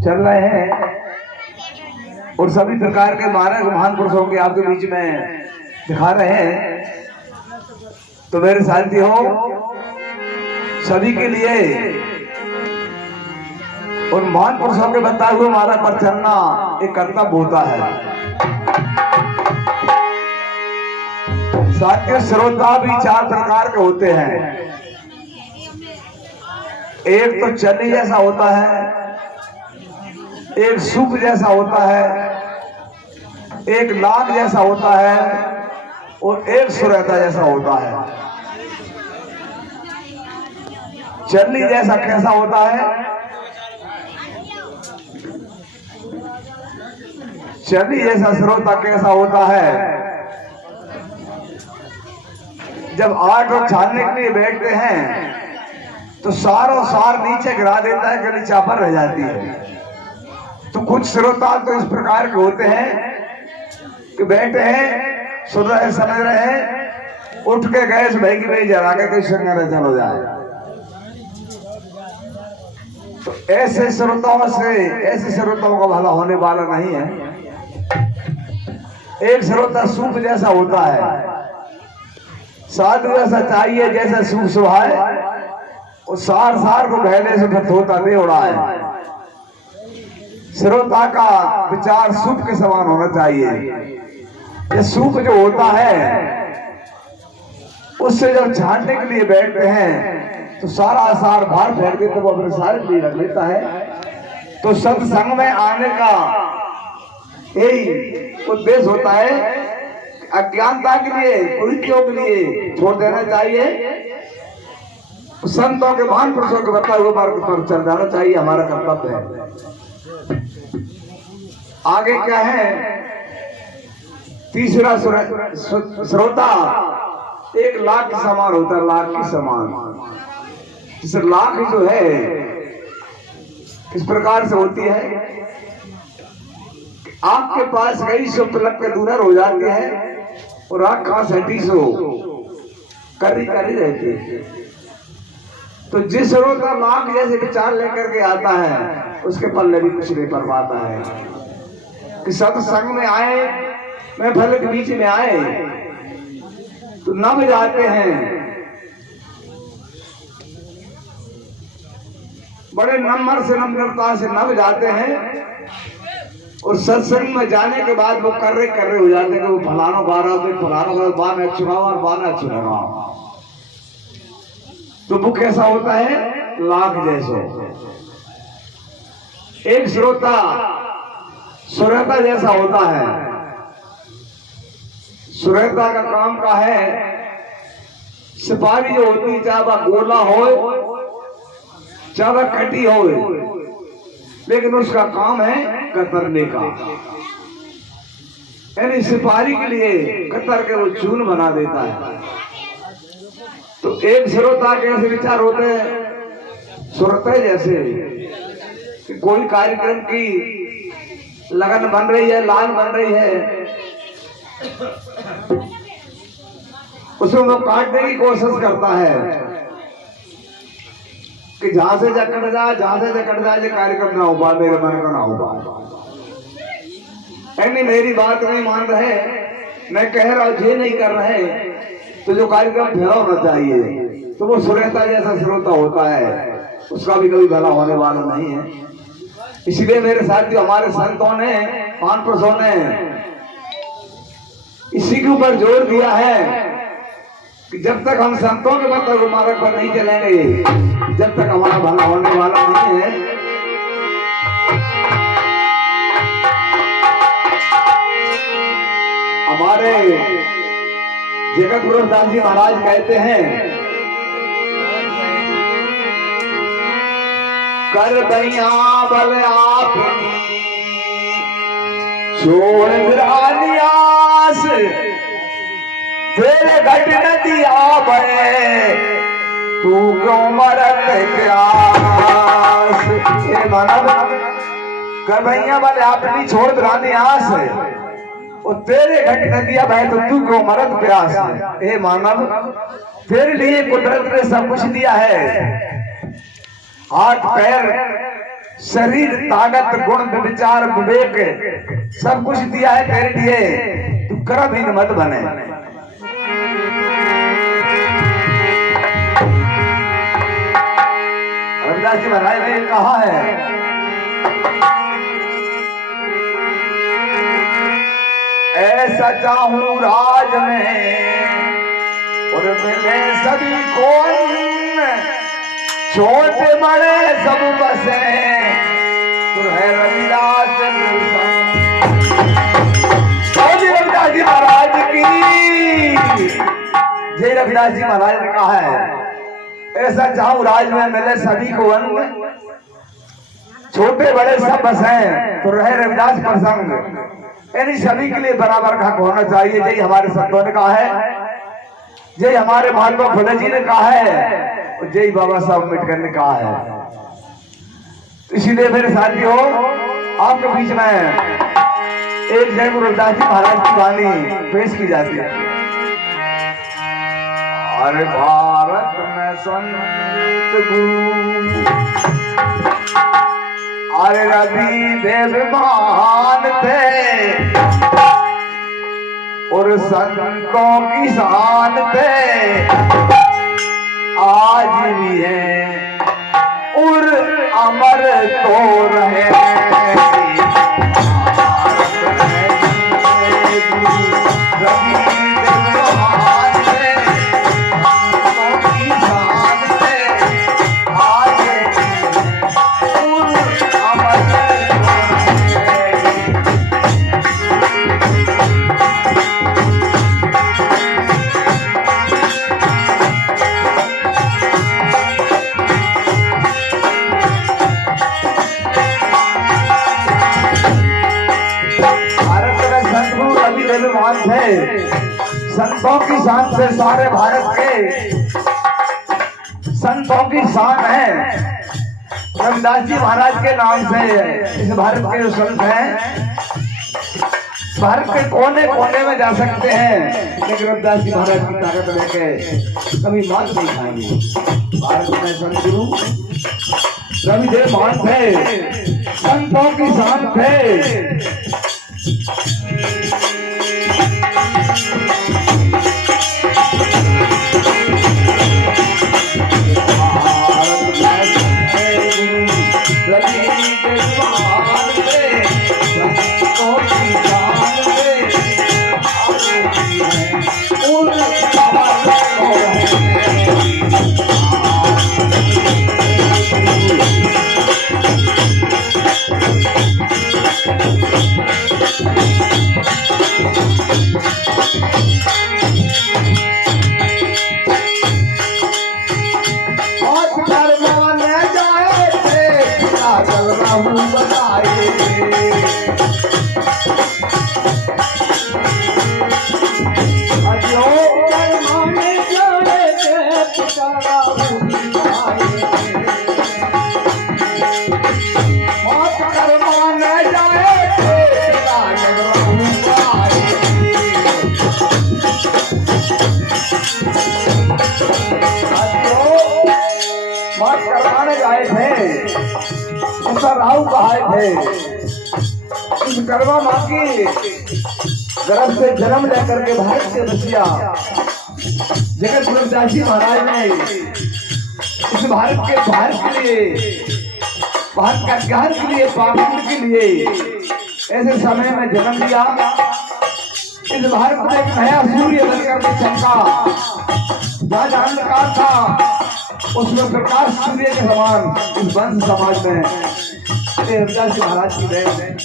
चल रहे हैं और सभी प्रकार के महान पुरुषों के आपके बीच में दिखा रहे हैं। तो मेरे साथियों, सभी के लिए और महान पुरुषों के बताए हुए हमारा पर चलना एक कर्तव्य होता है। साथियों, श्रोता भी चार प्रकार के होते हैं। एक तो चन्नी जैसा होता है, एक सूप जैसा होता है, एक नाग जैसा होता है और एक सुरैता जैसा होता है। चन्नी जैसा कैसा होता है? चन्नी जैसा श्रोता कैसा होता है? जब 8 लोग छानने के लिए बैठते हैं तो सारों सार नीचे गिरा देता है, गली चापर रह जाती है। तो कुछ श्रोता तो इस प्रकार के होते हैं कि बैठे हैं, सुन रहे, समझ रहे हैं, उठ के गैस महंगी में जला के कोई संग चलो जाए। तो ऐसे श्रोताओं का भला होने वाला नहीं है। एक श्रोता सूप जैसा होता है, साधु ऐसा चाहिए जैसा सूप सुहाए और सार को बहने से फिर धोता दे उड़ा है। श्रोता का विचार सूप के समान होना चाहिए। ये सूप जो होता है उससे जब छानने के लिए बैठते हैं तो सारा सार बाहर फेंक देते, वो अपने सारे लिए रख लेता है। तो सत्संग में आने का यही उद्देश्य होता है। अज्ञानता के लिए, कुरीतियों के लिए छोड़ देना चाहिए, संतों के महान पुरुषों के बताए हुए मार्ग पर चल जाना चाहिए, हमारा कर्तव्य है। आगे क्या है? तीसरा श्रोता एक लाख के समान होता है, लाख के समान। इस लाख जो है किस प्रकार से होती है? आपके पास कई सौ पलक के दूर हो जाते हैं और आँख कहां सटी सो करी रहती है। तो जिस श्रोता लाख जैसे विचार लेकर के आता है उसके पल्ले भी कुछ नहीं पड़ पाता है। कि सत्संग में आए, महफिल के बीच में आए तो नभ जाते हैं, बड़े नम्र से नम्रता से नभ जाते हैं और सत्संग में जाने के बाद वो कर्रे हो जाते हैं कि वो फलानो बारह बाना चुनाव और बाना चुनाव। तो वो कैसा होता है? लाख जैसे। एक श्रोता सुरैता जैसा होता है। सुरैता का काम का है, सिपाही जो होती है, चाहे वह गोला हो चाहे वह कटी हो, लेकिन उसका काम है कतरने का। यानी सिपाही के लिए कतर के वो चून बना देता है। तो एक श्रोता के ऐसे विचार होते हैं सुरते जैसे कि कोई कार्यक्रम की लगन बन रही है, लान बन रही है, उसमें वो काटने की कोशिश करता है कि जहां से जकड़ जाए ये कार्यक्रम ना हो पाए, मेरे मन का ना हो पाए। मेरी बात नहीं मान रहे, मैं कह रहा हूं ये नहीं कर रहे, तो जो कार्यक्रम फेरा होना चाहिए तो वो सुरैता जैसा श्रोता होता है, उसका भी कभी भला होने वाला नहीं है। इसलिए मेरे साथियों, हमारे संतों ने, महान पुरुषों ने इसी के ऊपर जोर दिया है कि जब तक हम संतों के मतलब मार्ग पर नहीं चलेंगे, जब तक हमारा भला होने वाला नहीं है। हमारे जगत गुरु दास जी महाराज कहते हैं, कर दैया बल आपनी छोड़ आस, तेरे घट नदी आवे तू क्यों मरत प्यास। ये मानव कर भैया वाले अपनी छोड़ रानी आस और तेरे घट नदिया बहे तो तू क्यों मरत प्यास। हे मानव, तेरे लिए कुदरत ने सब कुछ दिया है, हाथ पैर शरीर, ताकत, गुण, विचार, विवेक सब कुछ दिया है तेरे लिए, तू कर्महीन मत बने। रविदास जी महाराज ने कहा है, ऐसा चाहूं राज में और मिले सभी को, छोटे बड़े सब बसे, तो है रविदास रविदास जी महाराज की। जय रविदास जी महाराज ने कहा है, ऐसा चाहूं राज में मिले सभी को अन्न, छोटे बड़े सब बसे, तो रहे रविदास प्रसंग। यानी सभी के लिए बराबर का होना चाहिए। जय हमारे संतों ने कहा है, जय हमारे महात्मा फुले जी ने कहा है, जय बाबा साहब अम्बेडकर ने कहा है। इसीलिए मेरे साथियों, आपके बीच में एक जय गुरु रविदास जी महाराज की वाणी पेश की जाती है। अरे भारत में संत गुरु, अरे रवि देव महान थे और संतों की शान थे, आज भी है और अमर तो रहे। संतों की शान से सारे भारत के संतों की शान है। रविदास जी महाराज के नाम से इस भारत के जो संत हैं, भारत के कोने कोने में जा सकते हैं, लेकिन रविदास जी महाराज की ताकत लेके कभी मात नहीं खाएंगे। भारत में संत गुरु रविदेव महान थे, संतों की शान थे। राहु कहाए थे, इस करवा माँ की गर्भ से जन्म लेकर के भारत के बसिया जगत गुरु रविदास जी महाराज ने इस भारत के लिए, भारत का ज्ञान के लिए, पावन के लिए ऐसे समय में जन्म लिया। इस भारत में एक नया सूर्य बनकर के चमका, जहाँ अंधकार था उसमें प्रकाश सूर्य के समान इस वंश समाज में रविदास जी महाराज की देन है।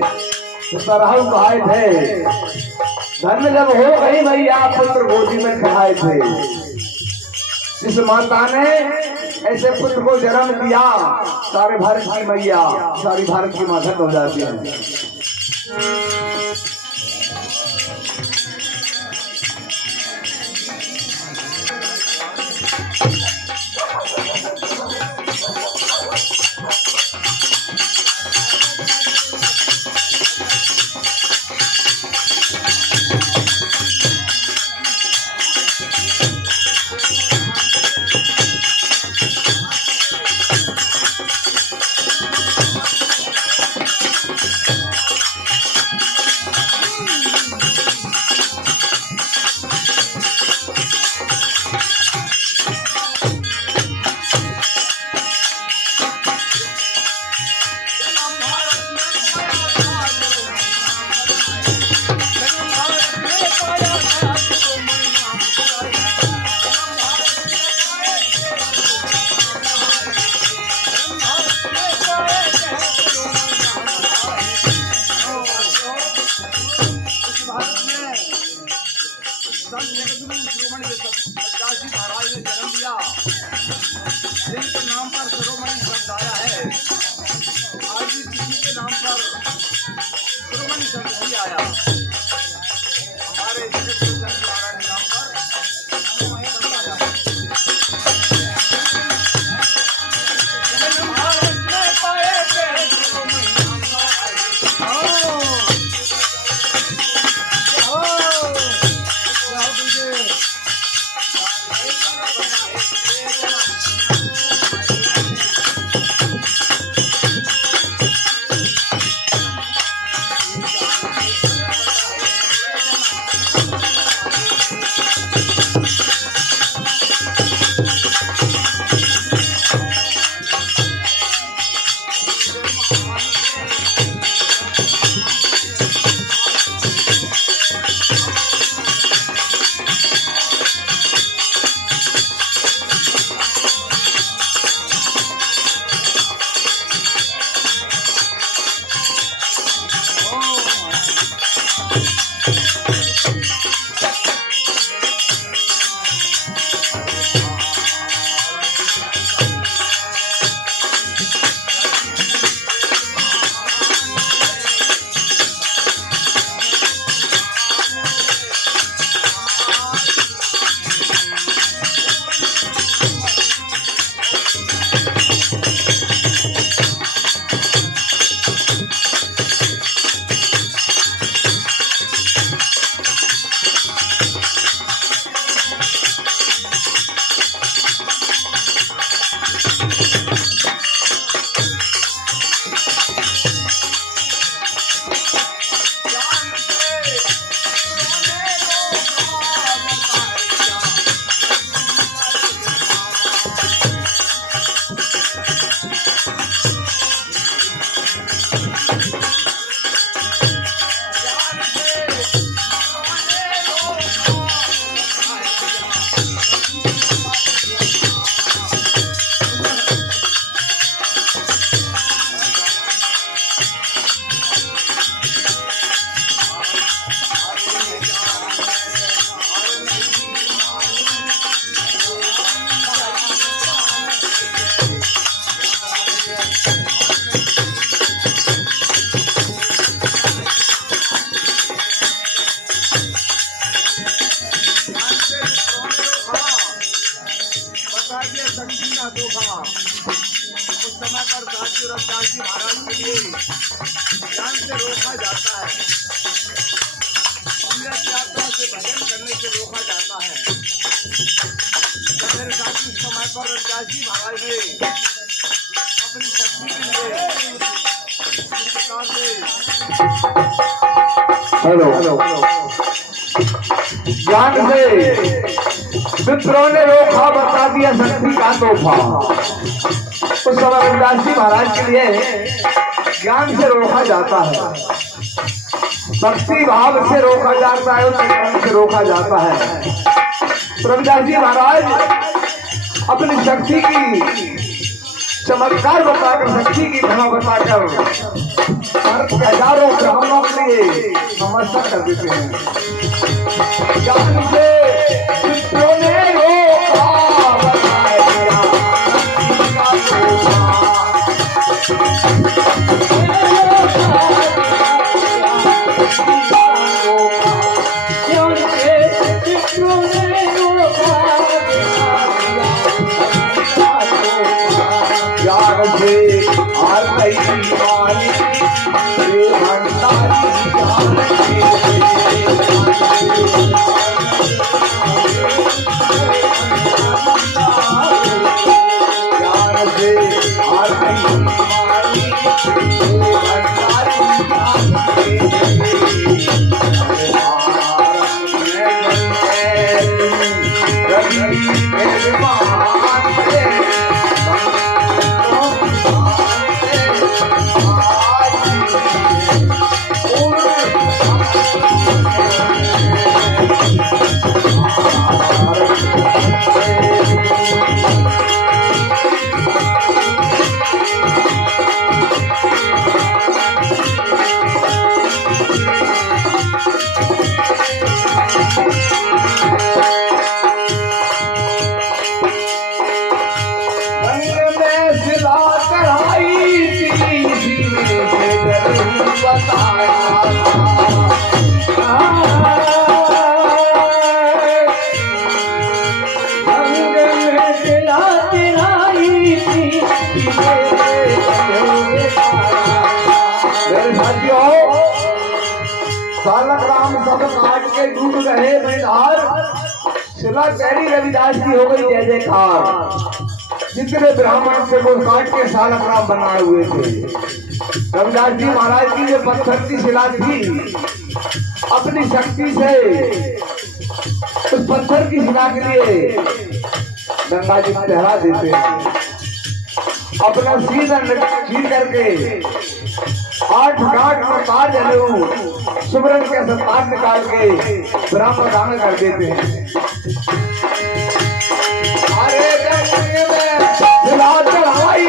तो सराहु कहाए थे, धन्य जब हो गई मैया पुत्र गोदी में कहाए थे। जिस माता ने ऐसे पुत्र को जन्म दिया, सारे भारत की मैया, सारी भारत की माता हो जाती है। जिनके नाम पर शिरोमणि शब्द आया है, आज भी किसी के नाम पर शिरोमणि शब्द नहीं आया। हमारे जगत नारायण के नाम पर शिरोमणि शब्द आया है। उस समय पर दासी रविदास जी महाराज के लिए जान से रोका जाता है, तीर्थ यात्रा से भजन करने से रोका जाता है। जब मेरे साथी उस समय पर रविदास जी महाराज ने अपनी शक्ति के लिए इस प्रकार से ज्ञान से विप्रों ने रोका, बता दिया शक्ति का तोहफा। उस समय रविदास जी महाराज के लिए ज्ञान से रोका जाता है, भक्ति भाव से रोका जाता है, ज्ञान से रोका जाता है। रविदास जी महाराज अपनी शक्ति की चमत्कार बताकर, शक्ति की महिमा बताकर हजारों ब्राह्मणों के लिए समस्या कर देते हैं। ज्ञान से विप्रों ने रोका, बताया गया शक्ति का सालक राम सब काट के डूब गए मैदार, शिला तेरी रविदास की हो गई जय जयकार। जितने ब्राह्मण से वो काट के सालक राम बनाए हुए थे, रविदास जी महाराज की जो पत्थर की शिला थी, अपनी शक्ति से उस पत्थर की शिला के लिए गंगा जी ठहरा देते हैं। अपना सीधा चीर करके 8 घाट में तार जलू सुमरन के सत्तार निकाल के ब्राह्मण दान कर देते हैं। अरे गंगे में शिला चढ़ाई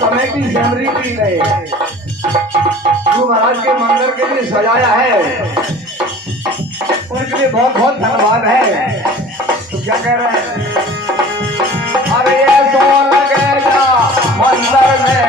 कमेटी सेमरिटी ने जो महाराज के मंदिर के लिए सजाया है, उनके लिए बहुत बहुत धन्यवाद है। तो क्या कह रहे हैं? अरे ये तो लगे जा मंदिर में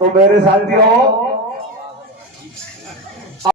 तो मेरे साथियों